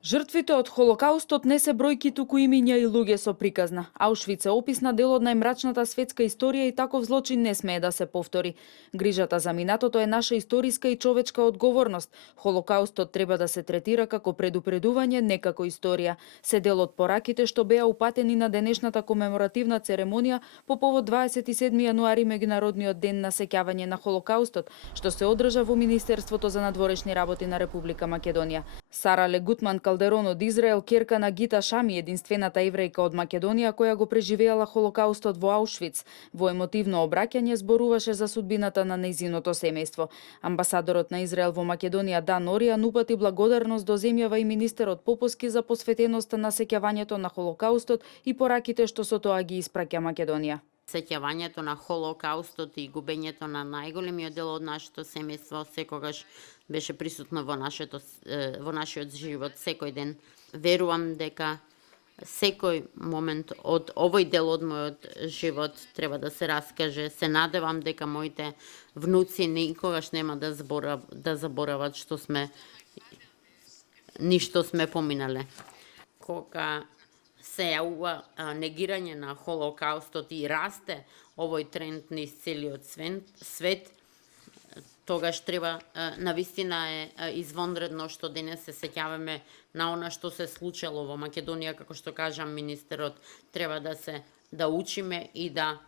Жртвите од Холокаустот не се бројки, туку имиња и луѓе со приказна. Аушвиц е опис на дел од најмрачната светска историја и таков злочин не смее да се повтори. Грижата за минатото е наша историска и човечка одговорност. Холокаустот треба да се третира како предупредување, не како историја. Се дел од пораките што беа упатени на денешната комеморативна церемонија по повод 27 јануари, меѓународниот ден на сеќавање на Холокаустот, што се одржа во Министерството за надворешни работи на Република Македонија. Сара Легутман Калдерон од Израел, ќерка на Гита Шами, единствената еврејка од Македонија која го преживеала Холокаустот во Аушвиц, во емотивно обраќање зборуваше за судбината на нејзиното семејство. Амбасадорот на Израел во Македонија Дан Оријан упати благодарност до земјава и министерот Поповски за посветеноста на сеќавањето на Холокаустот и пораките што со тоа ги испраќа Македонија. Сеќавањето на Холокаустот и губењето на најголемиот дел од нашето семејство секогаш беше присутно во нашиот живот секој ден. Верувам дека секој момент од овој дел од мојот живот треба да се раскаже. Се надевам дека моите внуци никогаш нема да заборават ништо сме поминале. Кога се јавува негирање на Холокаустот и расте овој тренд низ целиот свет, тогаш треба, навистина е извонредно што денес се сеќаваме на она што се случило во Македонија, како што кажа министерот, треба да учиме и да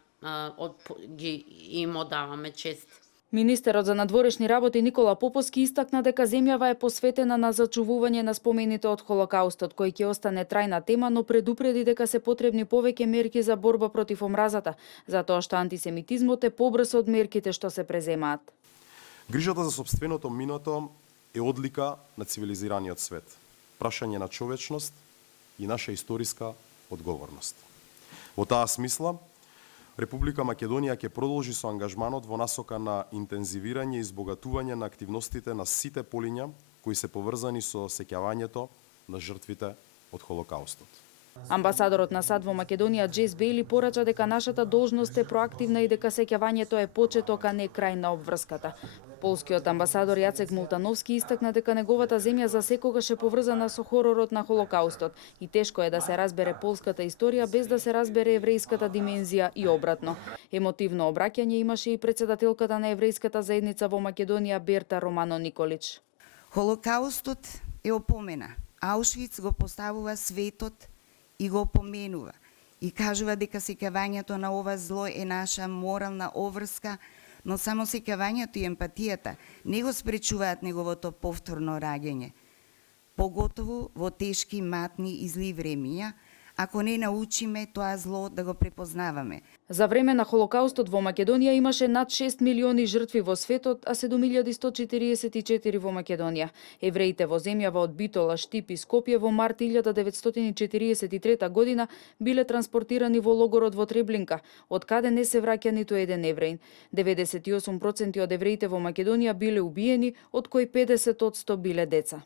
им одаваме чест. Министерот за надворешни работи Никола Поповски истакна дека земјава е посветена на зачувување на спомените од Холокаустот, кој ќе остане трајна тема, но предупреди дека се потребни повеќе мерки за борба против омразата, затоа што антисемитизмот е побрз од мерките што се преземаат. Грижата за сопственото минато е одлика на цивилизираниот свет, прашање на човечност и наша историска одговорност. Во таа смисла, Република Македонија ќе продолжи со ангажманот во насока на интензивирање и избогатување на активностите на сите полиња кои се поврзани со сеќавањето на жртвите од Холокаустот. Амбасадорот на САД во Македонија Джейс Бейли порача дека нашата должност е проактивна и дека сеќавањето е почеток, а не крај на обврската. Полскиот амбасадор Јацек Мултановски истакна дека неговата земја засекогаш е поврзана со хоророт на Холокаустот и тешко е да се разбере полската историја без да се разбере еврејската димензија и обратно. Емотивно обраќање имаше и председателката на еврејската заедница во Македонија Берта Романо Николич. Холокаустот е опомена. Аушвиц го поставува светот и го опоменува и кажува дека сеќавањето на ова зло е наша морална обврска, но само сеќавањето и емпатијата не го спречуваат неговото повторно раѓање, поготово во тешки, матни и зли времиња, ако не научиме тоа зло да го препознаваме. За време на Холокаустот во Македонија имаше над 6 милиони жртви во светот, а 7144 во Македонија. Евреите во земјава од Битола, Штип и Скопје во март 1943 година биле транспортирани во логорот во Треблинка, од каде не се враќа ниту еден евреин. 98% од евреите во Македонија биле убиени, од кои 50% биле деца.